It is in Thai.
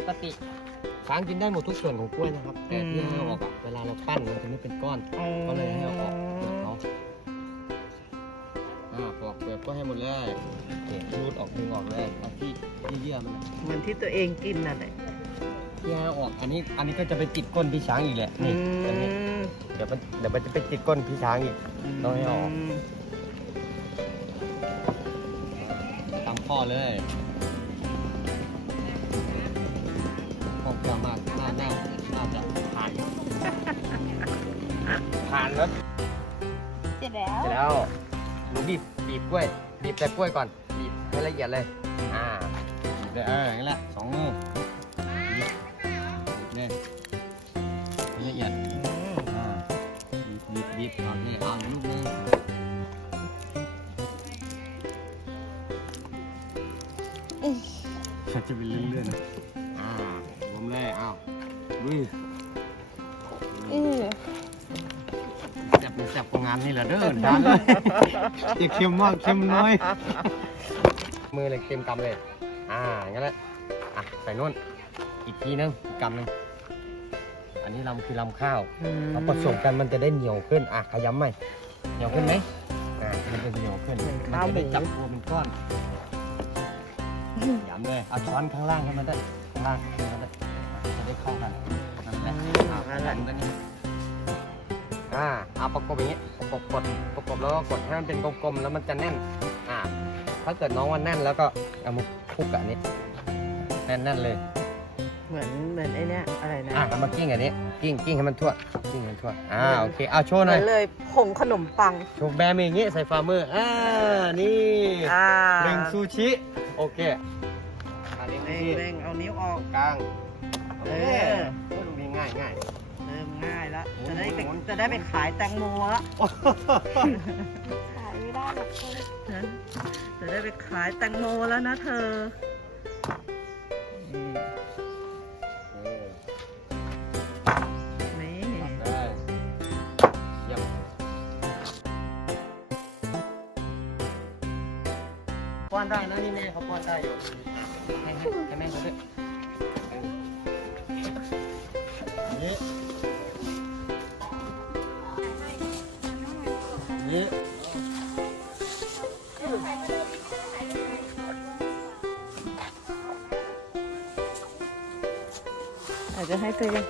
ปกติ ช้างกินได้หมดทุกส่วนของกล้วยนะครับ แต่ที่ให้เอาออกอะเวลาเราปั้นมันจะไม่เป็นก้อน ก็เลยให้เอาออกเปลือกเขาอ่าปอกเปลือกก็ให้หมดเลยโอเครูดออกดึงออกเลยเอาที่ที่เยื่อมันเหมือนที่ตัวเองกินน่ะแหละที่ให้เอาออก อันนี้ อันนี้ก็จะไปติดก้นพี่ช้างอีกแหละอืนี่ อันนี้มเดี๋ยวมันเดี๋ยวมันจะไปติดก้นพี่ช้างอีก ต้องให้เอาออกมตามข้อเลย ข้อเพื่อมากน่าน่าน่าจะผ่าน ผ่านแล้วเสร็จแล้วเสร็จแล้วหนูบีบบีบกล้วยบีบแต่กล้วยก่อนบีบให้ละเอียดเลยอ่าบีบเลยเอออย่างนี้แหละสองมือบีบบีบเลยให้ละเอียดอืมอ่าบีบบีบบีบเอาเนี่ยเอาลูกนึงจะเป็นเลื่อนๆนะอ่ารว มเลยเอาลุยอือแซ่บมันแซ่บกว่างานนี่แหละเด้อจานเลยจะเค็มมากเค็มน้อย มือเลยเค็มกำเลย อ่าอย่างนั้นแหละอะใส่นู่นอีกทีนึงอีกกำนึงอันนี้ลำคือลำข้าวอืมเอาผสมกันมันจะได้เหนียวขึ้นอะขยำใหม่เหนียวขึ้นไหมอ่ามันจะเหนียวขึ้นมันจะได้จับตัวเป็นก้อนขยำเลยเอาช้อนข้างล่างให้มันได้วยข้างล่างให้มันได้วย จะได้เข้ากันนั่นแหละเอาขยำตัวนี้อ่าเอาประกบอย่างนี้ประกบกดประกบแล้วก็กดให้มันเป็นกลมๆแล้วมันจะแน่น อ่า ถ้าเกิดน้องว่าแน่นแล้วก็เอามาคลุกกับอันนี้แน่นๆเลย เหมือนเหมือนไอ้เนี้ยอะไรนะ อะเอามากิ้งอันนี้กิ้งกิ้งให้มันทั่วกิ้งให้มันทั่วอ่าโอเคเอาโชว์เหหน่มืออยนเลยผงขนมปัง โชว์แบมืออย่างงี้ใส่ฝ่ามืออ่านี่อ่าเร่งซูชิโอเคอ่าเร่งซูเร่งชิเร่งเอานิ้วออก กลาง โอเอเออ้ดูดีง่ายง่าย เริ่มง่ายแล้วจะได้ไปโหจะได้ไปขายแตงโมละขายไม่ได้หรอกเลยนะจะได้ไปขายแตงโมแล้วนะเธอนี่นี่ได้เยี่ยมป้อนได้นะนี่แม่เขาป้อนได้อยู่ให้ให้ นี่อาจจะให้เธอยัง